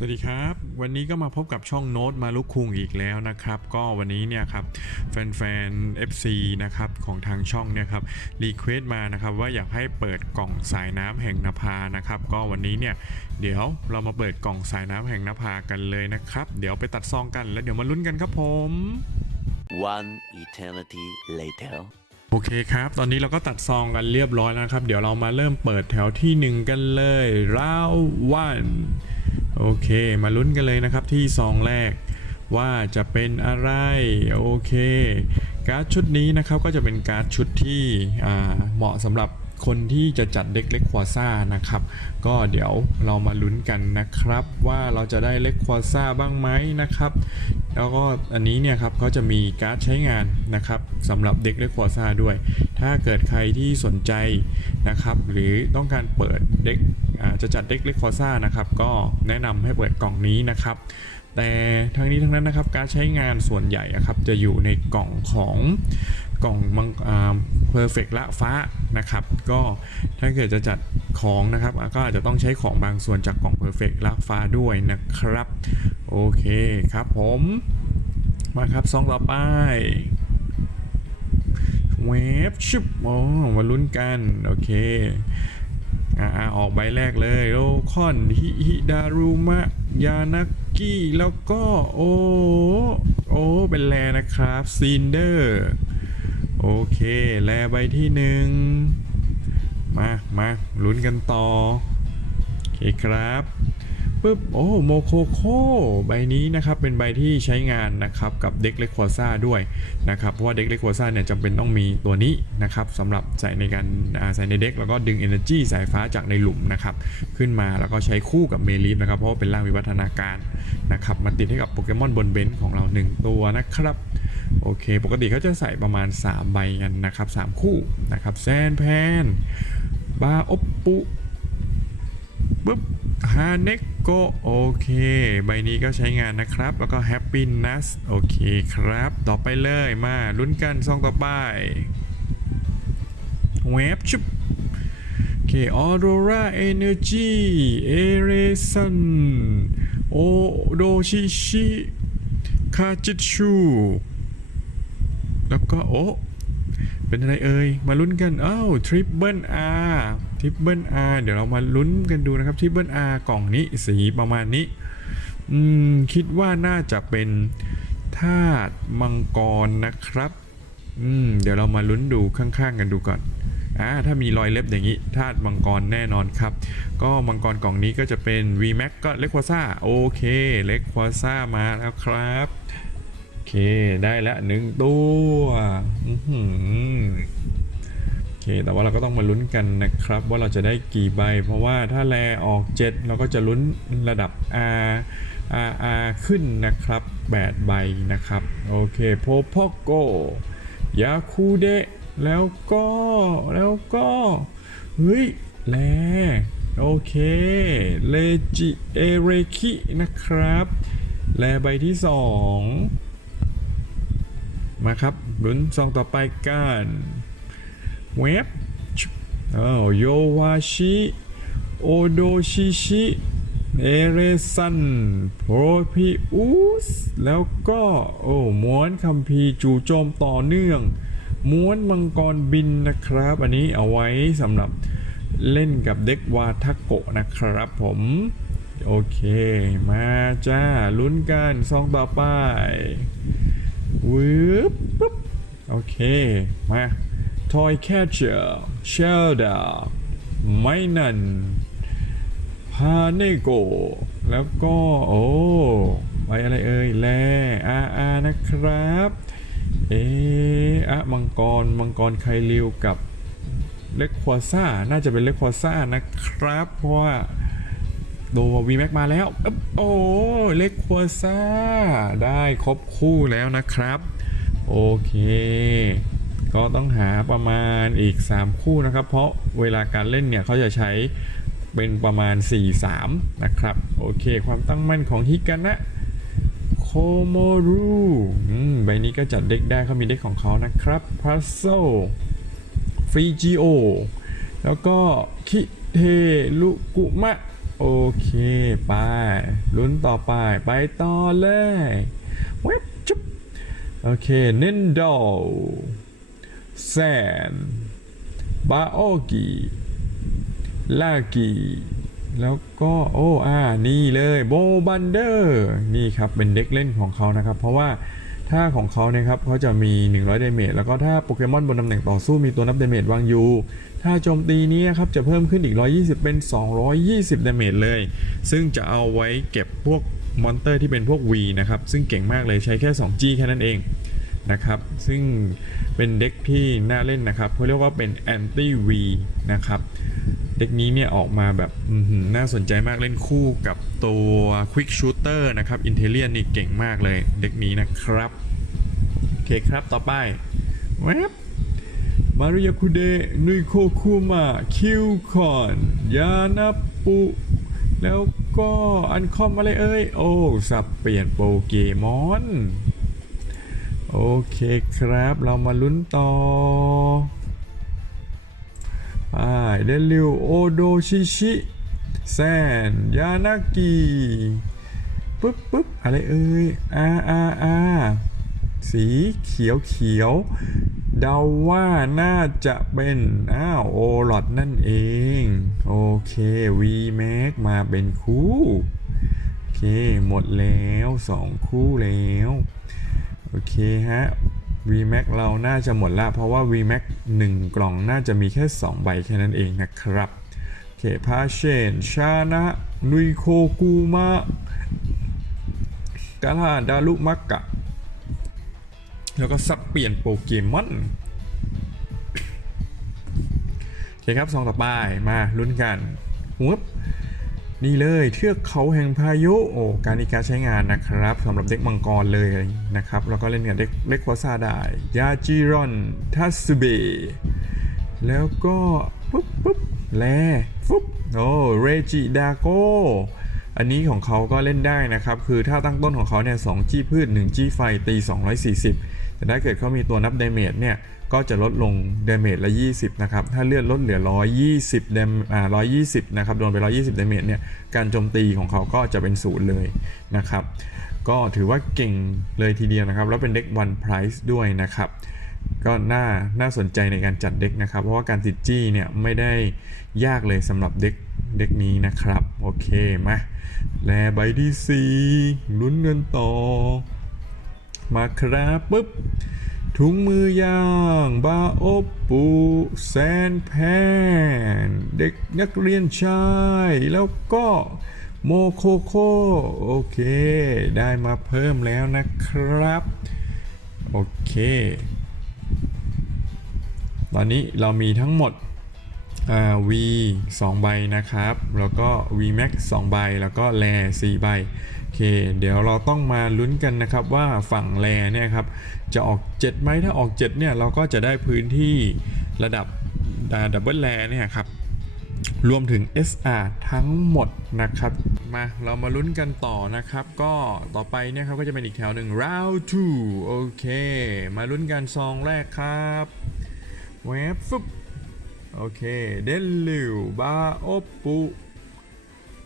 สวัสดีครับ วันนี้ก็มาพบกับช่องโน้ตมาลุกคุงอีกแล้วนะครับ ก็วันนี้เนี่ยครับแฟนๆ FC นะครับของทางช่องเนี่ยครับรีเควสมานะครับว่าอยากให้เปิดกล่องสายน้ำแห่งนภานะครับ ก็วันนี้เนี่ยเดี๋ยวเรามาเปิดกล่องสายน้ำแห่งนภากันเลยนะครับ เดี๋ยวไปตัดซองกันแล้วเดี๋ยวมาลุ้นกันครับผม One eternity later. โอเคครับ ตอนนี้เราก็ตัดซองกันเรียบร้อยแล้วนะครับ เดี๋ยวเรามาเริ่มเปิดแถวที่ 1 กันเลยราววัน โอเค มาลุ้นกันเลยนะครับที่ซองแรกว่าจะเป็นอะไรโอเค การ์ดชุดนี้นะครับก็จะเป็นการ์ดชุดที่เหมาะสำหรับ คนที่จะจัดเด็กเล็กควาซ่านะครับ ก็เดี๋ยวเรามาลุ้นกันนะครับ ว่าเราจะได้เล็กควาซ่าบ้างไหมนะครับ แล้วก็อันนี้เนี่ยครับก็จะมีการ์ดใช้งานนะครับสำหรับเด็กเล็กควาซ่าด้วย ถ้าเกิดใครที่สนใจนะครับ หรือต้องการเปิดเด็กจะจัดเด็กเล็กควาซ่านะครับ ก็แนะนำให้เปิดกล่องนี้นะครับแต่ทั้งนี้ทั้งนั้นนะครับการใช้งานส่วนใหญ่อะครับจะอยู่ในกล่องของกล่องมัง เพอร์เฟกละฟ้านะครับ ก็ถ้าเกิดจะจัดของนะครับ ก็อาจจะต้องใช้ของบางส่วนจากกล่องเพอร์เฟกละฟ้าด้วยนะครับ โอเคครับผม มาครับซองต่อไปเวฟชิบโอ้มาลุ้นกัน โอเคอ่าออกใบแรกเลยโลคอนฮิฮิดารุมะ ยานากิแล้วก็ โอ โอ เป็นแลนะครับซินเดอร์ โอเคแลใบที่หนึ่งมามาลุ้นกันต่อ โอเคครับปึ๊บ โอ้โมโคโคใบนี้นะครับ เป็นใบที่ใช้งานนะครับ กับเด็กเล็กควาซ่าด้วยนะครับ เพราะว่าเด็กเล็กควาซ่าเนี่ยจำเป็นต้องมีตัวนี้นะครับสำหรับใส่ในการใส่ในเด็กแล้วก็ดึง Energy สายฟ้าจากในหลุมนะครับ ขึ้นมาแล้วก็ใช้คู่กับเมลิฟนะครับ เพราะว่าเป็นร่างวิวัฒนาการนะครับมาติดให้กับโปเกมอนบนเบนซ์ของเรา 1 ตัวนะครับ โอเค ปกติเขาจะใส่ประมาณ 3 ใบกันนะครับ 3 คู่นะครับแซนแพนบาอปปุปุ๊บฮาเนกโกโอเค ใบนี้ก็ใช้งานนะครับ แล้วก็แฮปปี้นัสโอเคครับ ต่อไปเลยมาลุ้นกันซองต่อไปเวฟชุบโอเคออโรราเอเนอร์จีเอเรซันโอโดชิชิคาจิชู แล้วก็โอ้เป็นอะไรเอ่ย มาลุ้นกันอ้าวทริปเบิลอาร์ทริปเบิลอาร์เดี๋ยวเรามาลุ้นกันดูนะครับทริปเบิลอาร์กล่องนี้สีประมาณนี้ อืม คิดว่าน่าจะเป็นธาตุมังกรนะครับ อืม เดี๋ยวเรามาลุ้นดูข้างๆกันดูก่อนอ่าถ้ามีรอยเล็บอย่างนี้ธาตุมังกรแน่นอนครับ ก็มังกรกล่องนี้ก็จะเป็น VMAX ก็เล็กควาซ่าโอเคเล็กควาซ่ามาแล้วครับ เค ได้แล้วหนึ่งตัวโอเค แต่ว่าเราก็ต้องมาลุ้นกันนะครับ ว่าเราจะได้กี่ใบ เพราะว่าถ้าแลออก 7 เราก็จะลุ้นระดับ R R R ขึ้นนะครับ 8 ใบนะครับ โอเคโพโพโกยาคูเดะแล้วก็แล้วก็เฮ้ยแลโอเค เลจิเอเรคินะครับ แลใบที่2 มาครับลุ้นซองต่อไปกันเว็บอ้าวโยวาชิโอโดชิชิเอเรซันโพรพิอุสแล้วก็โอ้ม้วนคัมภีจู่โจมต่อเนื่อง ม้วนมังกรบินนะครับ อันนี้เอาไว้สำหรับเล่นกับเด็กวาทาโกะนะครับผม โอเค มาจ้าลุ้นกันซองต่อไป วืบปุ๊บโอเค มา Toy Catcher Shelder ไม่นันพาเนโก แล้วก็ โอ้ไปอะไรเอ่ย แลอาอานะครับ เออะมังกร มังกรไคลิวกับเล็กควาซ่า น่าจะเป็นเล็กควาซ่านะครับ เพราะว่า ตัว VMAX มาแล้วอ๊บโอ้เล็กควซ่า ได้ครบคู่แล้วนะครับ โอเค ก็ต้องหาประมาณอีก 3 คู่นะครับ เพราะเวลาการเล่นเนี่ยเขาจะใช้เป็นประมาณ 4-3 นะครับ โอเค ความตั้งมั่นของฮิกานะโคโมรูอืมใบนี้ก็จัดเด็กได้เขามีเด็กของเขานะครับพัซโซฟิจิโอแล้วก็คิเทลุกุมะ โอเคไปลุ้นต่อไปไปต่อเลยเว็บจุ๊บโอเคเนนโดแซนบาโอกิลากิแล้วก็โอ้อ่านี่เลยโบบันเดอร์นี่ครับเป็นเด็กเล่นของเขานะครับ เพราะว่า ถ้าของเขาเนี่ยครับเขาจะมี 100 เดเมจแล้วก็ถ้าโปเกมอนบนตำแหน่งต่อสู้มีตัวนับเดเมจวางอยู่ถ้าโจมตีนี้ครับจะเพิ่มขึ้นอีก 120 เป็น 220ดาเมจเลย ซึ่งจะเอาไว้เก็บพวกมอนเตอร์ที่เป็นพวก V นะครับ ซึ่งเก่งมากเลยใช้แค่ 2G แค่นั้นเองนะครับ ซึ่งเป็นเด็กที่น่าเล่นนะครับเขาเรียกว่าเป็น anti V นะครับ เด็กนี้เนี่ยออกมาแบบน่าสนใจมากเล่นคู่กับตัว Quick Shooter นะครับ i n t e l l i o n นี่เก่งมากเลย เด็กนี้นะครับ โอเคครับต่อไปแวบมาริยาคุเดะนุยโคคุมะคิวคอนยานาปุแล้วก็อันคอมอะไรเอ่ยโอ้สับเปลี่ยนโปเกมอนโอเคครับเรามาลุ้นต่อ อ่าเดลิวโอโดชิชิแซนยานากิปึ๊บปึ๊บอะไรเอ่ยอาอาอาสีเขียวเขียวเดาว่าน่าจะเป็น อ้าวโอรอดนั่นเอง โอเควีแม็กมาเป็นคู่ โอเค หมดแล้ว 2 คู่แล้ว โอเคฮะ VMAX เราน่าจะหมดละเพราะว่า VMAX 1 กล่องน่าจะมีแค่ 2 ใบแค่นั้นเองนะครับโอเคพาเชนชานะนุยโคกูมะกาลาดารุมักกะ แล้วก็สับเปลี่ยนโปเกมอนโอเคครับซองต่อไปมาลุ้นกันวึบ นี่เลยเทือกเขาแห่งพายุโอ้การนิการใช้งานนะครับสำหรับเด็กมังกรเลยนะครับ แล้วก็เล่นกับเด็กเล็กควาซาได้ยาจิรอนทัสเบแล้วก็ปุ๊บปุ๊บแลฟุบโอ้เรจิดาโกอันนี้ของเขาก็เล่นได้นะครับ คือถ้าตั้งต้นของเขาเนี่ยสองจี้พืช1จี้ไฟตี 240 แต่ถ้าเกิดเขามีตัวนับเดเมจเนี่ย ก็จะลดลงเดเมจละ 20 นะครับ ถ้าเลือดลดเหลือ 120เดมอ่า120 นะครับ โดนไป 120เดเมจเนี่ย การโจมตีของเขาก็จะเป็นศูนย์เลยนะครับ ก็ถือว่าเก่งเลยทีเดียวนะครับ แล้วเป็นเด็ก one price ด้วยนะครับ ก็น่า น่าสนใจในการจัดเด็กนะครับ เพราะว่าการติดจี้เนี่ย ไม่ได้ยากเลยสำหรับเด็กเด็กนี้นะครับ โอเค มา แลใบที่4ลุ้นเงินต่อ มาครับปุ๊บ ถุงมือยางบาโอปูแซนแพน เด็กนักเรียนชาย แล้วก็โมโคโคโอเค ได้มาเพิ่มแล้วนะครับ โอเค ตอนนี้เรามีทั้งหมด V 2ใบนะครับ แล้วก็ V Max 2ใบ แล้วก็แล4ใบ ค เดี๋ยวเราต้องมาลุ้นกันนะครับว่าฝั่งแลเนี่ยครับจะออก 7 ไหมถ้าออก 7 เนี่ยเราก็จะได้พื้นที่ระดับดับเบิลแลเนี่ยครับรวมถึง SR ทั้งหมดนะครับ มาเรามาลุ้นกันต่อนะครับ ก็ต่อไปเนี่ยครับก็จะเป็นอีกแถวหนึ่ง round 2 โอเค มาลุ้นกันซองแรกครับแวบฟึบโอเค เดลิวบาโอปุ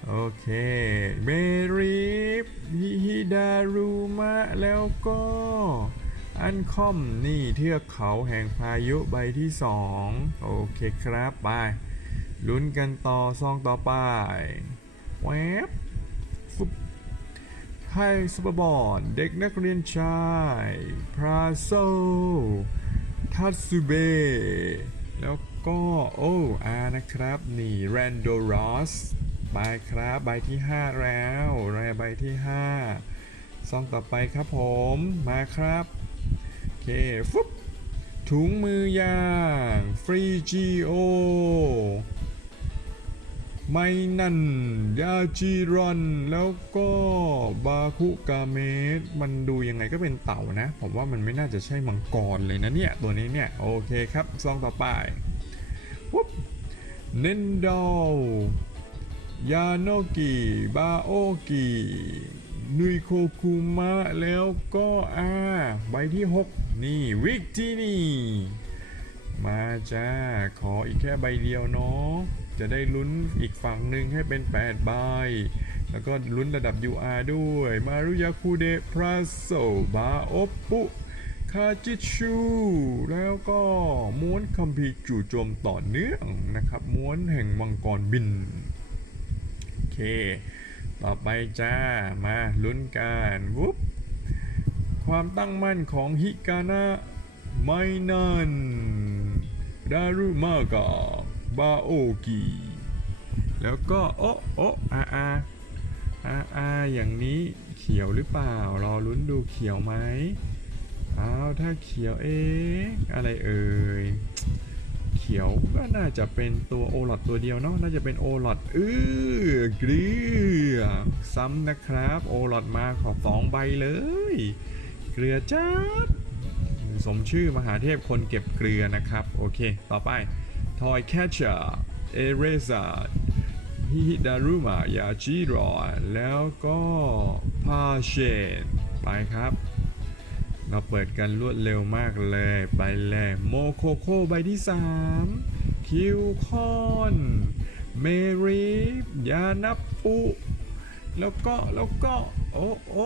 โอเค เมริฟฮิดารุมะ แล้วก็ อันคอม นี่เทือกเขาแห่งพายุใบที่2โอเคครับ ไป ลุ้นกันต่อซองต่อไปแวบฟุบไฮสปอร์บอลเด็กนักเรียนชาย พราโซ ทัตสึเบะแล้วก็ โอ้อานะครับ นี่แรนโดรอส ไปครับใบที่ 5 แล้วแรใบที่ 5 ซองต่อไปครับผมมาครับโอเคฟุบถุงมือยางฟรีจีโอไม่นั่นยาจิรอน แล้วก็บาคุกาเมสมันดูยังไงก็เป็นเต่านะ ผมว่ามันไม่น่าจะใช่มังกรเลยนะเนี่ย ตัวนี้เนี่ย โอเคครับ ซองต่อไปวุ๊บเนนดอล ยาโนกิบาโอกินุยโคคุมะแล้วก็อาใบที่ 6 นี่วิกที่นี่มาจ้า ขออีกแค่ใบเดียวเนาะจะได้ลุ้นอีกฝั่งหนึ่งให้เป็น 8 ใบ แล้วก็ลุ้นระดับ UR ด้วย มารุยาคูเดพราโซบาโอปุคาจิชู แล้วก็ม้วนคัมภีร์จู่โจมต่อเนื่องนะครับ ม้วนแห่งมังกรบิน ต่อไปจ้า มาลุ้นกันวุ๊บความตั้งมั่นของฮิกานะไม่นันดารุมากะบาโอกิแล้วก็ โอะโอะอาอาอาอาอย่างนี้เขียวหรือเปล่า รอลุ้นดูเขียวไหมอ้าวถ้าเขียวเอ๊ะอะไรเอ่ย ขียวก็น่าจะเป็นตัวโอลอดตัวเดียวเนาะน่าจะเป็นโอลอดเออเกลือซ้ำนะครับโอลอดมาขอบสองใบเลย เกลือจ้าดสมชื่อมหาเทพคนเก็บเกลือนะครับ โอเค ต่อไปทอยแคชเชอร์เอเรซาฮิดารุมายาจิรอแล้วก็พาเชนไปครับ เราเปิดกันรวดเร็วมากเลย ไปเลยโมโคโคใบที่ 3 คิวคอนเมรียานับปุแล้วก็แล้วก็โอ้โอ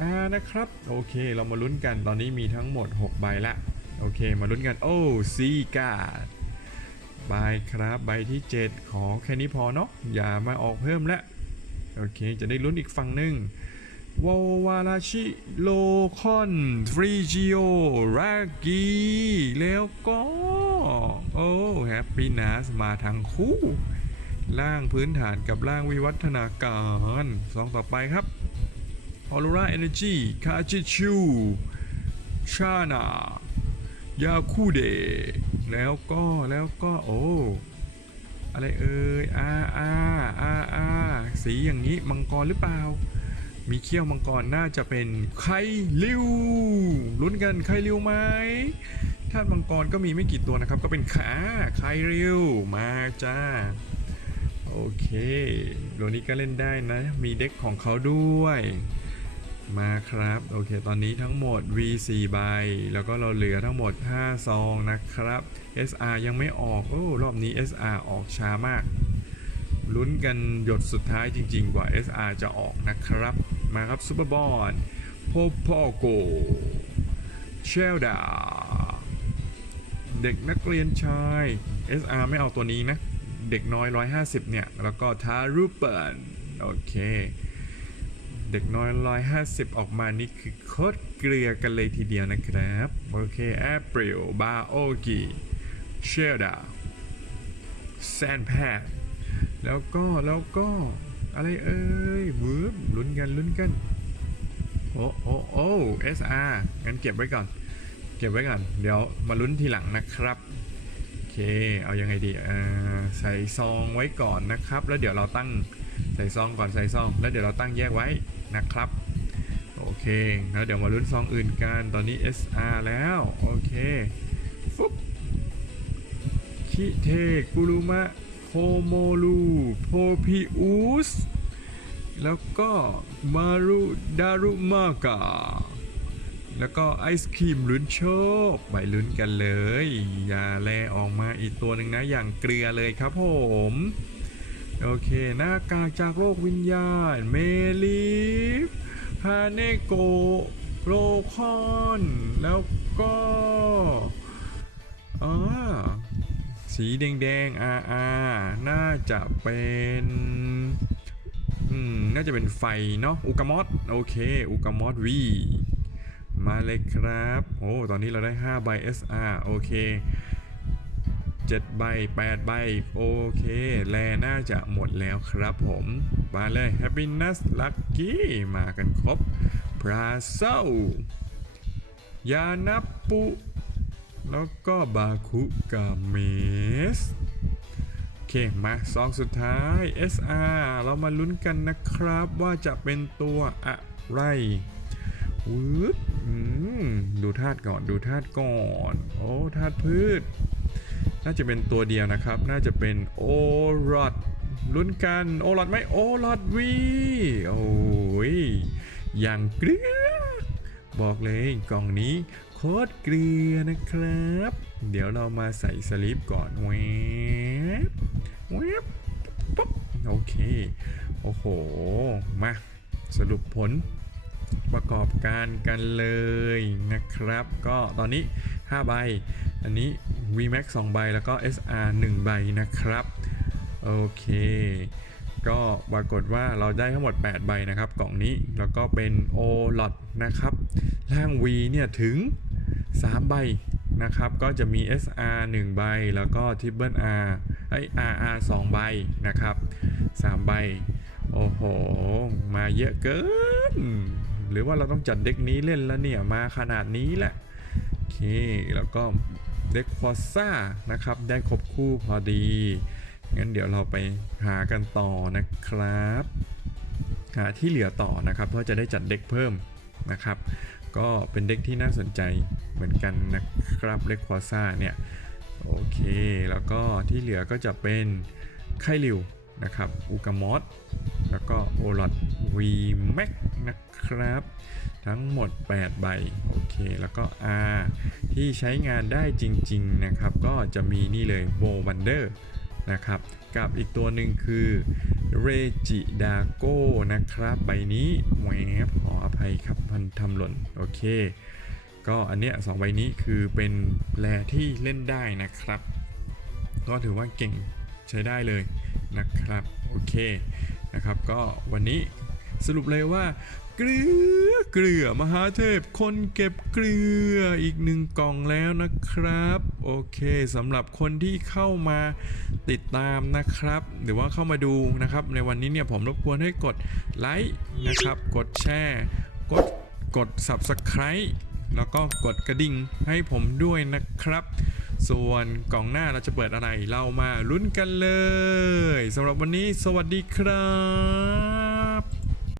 อานะครับ โอเคเรามาลุ้นกันตอนนี้มีทั้งหมด 6 ใบละ โอเคมาลุ้นกัน โอ้ซีการ์ใบครับ ใบที่ 7 ขอแค่นี้พอเนาะอย่ามาออกเพิ่มละ โอเค จะได้ลุ้นอีกฝั่งหนึ่ง วาวาราชิโลคอนฟรีจิโอรากีแล้วก็โอ้แฮปปี้นัสมาทั้งคู่ ร่างพื้นฐานกับร่างวิวัฒนาการสองต่อไปครับออ r ราเอเนจีคาจิชูชานายาคูเดแล้วก็แล้วก็โอ้อะไรเอ่ยอาอาอาอาสีอย่างนี้มังกรหรือเปล่า มีเขี้ยวมังกรน่าจะเป็นไคลิวลุ้นกันไคลิวไหมธาตุมังกรก็มีไม่กี่ตัวนะครับ ก็เป็นขาไคลิวมาจ้าโอเคโรนี้ก็เล่นได้นะ มีเด็กของเขาด้วยมาครับ โอเค ตอนนี้ทั้งหมด V4 ใบ แล้วก็เราเหลือทั้งหมด 5 ซองนะครับ SR ยังไม่ออก โอ้ รอบนี้ SR ออกช้ามาก ลุ้นกันหยดสุดท้ายจริง ๆ กว่า SR จะออกนะครับ มาครับซูเปอร์บอลโพพอโกเชลดาเด็กนักเรียนชาย SR ไม่เอาตัวนี้นะ เด็กน้อย 150 เนี่ย แล้วก็ทารูเปิลโอเค เด็กน้อย 150 ออกมานี่คือโคตรเกลือกันเลยทีเดียวนะครับ โอเคแอปริลบาโอกิเชลดาแซนแพดแล้วก็แล้วก็ อะไรเอ่ยวืบลุ้นกันลุ้นกันโอ้โอ้โอ้ SR งั้นเก็บไว้ก่อน เก็บไว้ก่อน เดี๋ยวมาลุ้นทีหลังนะครับโอเคเอายังไงดีอ่อใส่ซองไว้ก่อนนะครับ แล้วเดี๋ยวเราตั้งใส่ซองก่อนใส่ซอง แล้วเดี๋ยวเราตั้งแยกไว้นะครับโอเคแล้วเดี๋ยวมาลุ้นซองอื่นกันตอนนี้ SR แล้วโอเคฟุ๊บคิเทกุรุมะ โคโมลูโพพิอุสแล้วก็มารุดารุมากะแล้วก็ไอศครีมลุ้นโชคไปลุ้นกันเลย อย่าแลออกมาอีกตัวหนึ่งนะ อย่างเกลือเลยครับผม โอเคหน้ากากจากโลกวิญญาณ เมลิฟฮาเนโกโรคอน แล้วก็อ่า สีแดงๆอาอาน่าจะเป็นอืมน่าจะเป็นไฟเนาะอุกามอสโอเคอุกามอสวีมาเลยครับ โอ้ ตอนนี้เราได้5ใบ SR โอเค7ใบ8ใบโอเค แลน่าจะหมดแล้วครับผม มาเลย Happiness Lucky มากันครบพราเซายานับปุ แล้วก็บาคุกาเมสโอเค มาซองสุดท้าย SR เรามาลุ้นกันนะครับว่าจะเป็นตัวอะไรวืดอืมดูธาตุก่อนดูธาตุก่อน โอ้ธาตุพืช น่าจะเป็นตัวเดียวนะครับ น่าจะเป็นโอรอดลุ้นกันโอรอดไหมโอรอดวีโอ้ยอย่างเกลือบอกเลยกล่องนี้ โคตรเกลือนะครับ เดี๋ยวเรามาใส่สลิปก่อนแวบแวบปุ๊บโอเค โอ้โห มา สรุปผลประกอบการกันเลยนะครับ ก็ตอนนี้ 5 ใบ อันนี้ VMAX 2 ใบ แล้วก็ SR 1 ใบนะครับ โอเค ก็ปรากฏว่าเราได้ทั้งหมด 8 ใบนะครับ กล่องนี้ แล้วก็เป็น O lot นะครับล่าง V เนี่ยถึง 3 ใบนะครับ ก็จะมี SR 1 ใบ แล้วก็ Triple R ไอ้ RR 2 ใบนะครับ 3 ใบ โอ้โห มาเยอะเกิน หรือว่าเราต้องจัดเด็กนี้เล่นแล้วเนี่ย มาขนาดนี้แหละ โอเค แล้วก็เด็กคอซ่านะครับ ได้ครบคู่พอดี งั้นเดี๋ยวเราไปหากันต่อนะครับ หาที่เหลือต่อนะครับ เพื่อจะได้จัดเด็กเพิ่มนะครับ ก็เป็นเด็กที่น่าสนใจเหมือนกันนะครับเล็กควอซ่าเนี่ย โอเค แล้วก็ที่เหลือก็จะเป็นไคลิวนะครับอูกามอสแล้วก็โอลอดวีแม็กนะครับ ทั้งหมด 8 ใบ โอเค แล้วก็ R ที่ใช้งานได้จริง ๆ นะครับ ก็จะมีนี่เลยโ o วันเดอร์ นะครับ กับอีกตัวหนึ่งคือเรจิดาโกนะครับ ใบนี้แหวขออภัยครับพันทำหล่น โอเค ก็อันเนี้ยสองใบนี้คือเป็นแรที่เล่นได้นะครับ ก็ถือว่าเก่งใช้ได้เลยนะครับ โอเคนะครับ ก็วันนี้สรุปเลยว่า เกลือเกลือมหาเทพคนเก็บเกลืออีกหนึ่งกล่องแล้วนะครับ โอเคสำหรับคนที่เข้ามาติดตามนะครับ หรือว่าเข้ามาดูนะครับ ในวันนี้เนี่ยผมรบกวนให้กดไลค์นะครับ กดแชร์กดกด Subscribe แล้วก็กดกระดิ่งให้ผมด้วยนะครับ ส่วนกล่องหน้าเราจะเปิดอะไรเรามาลุ้นกันเลยสำหรับวันนี้สวัสดีครับ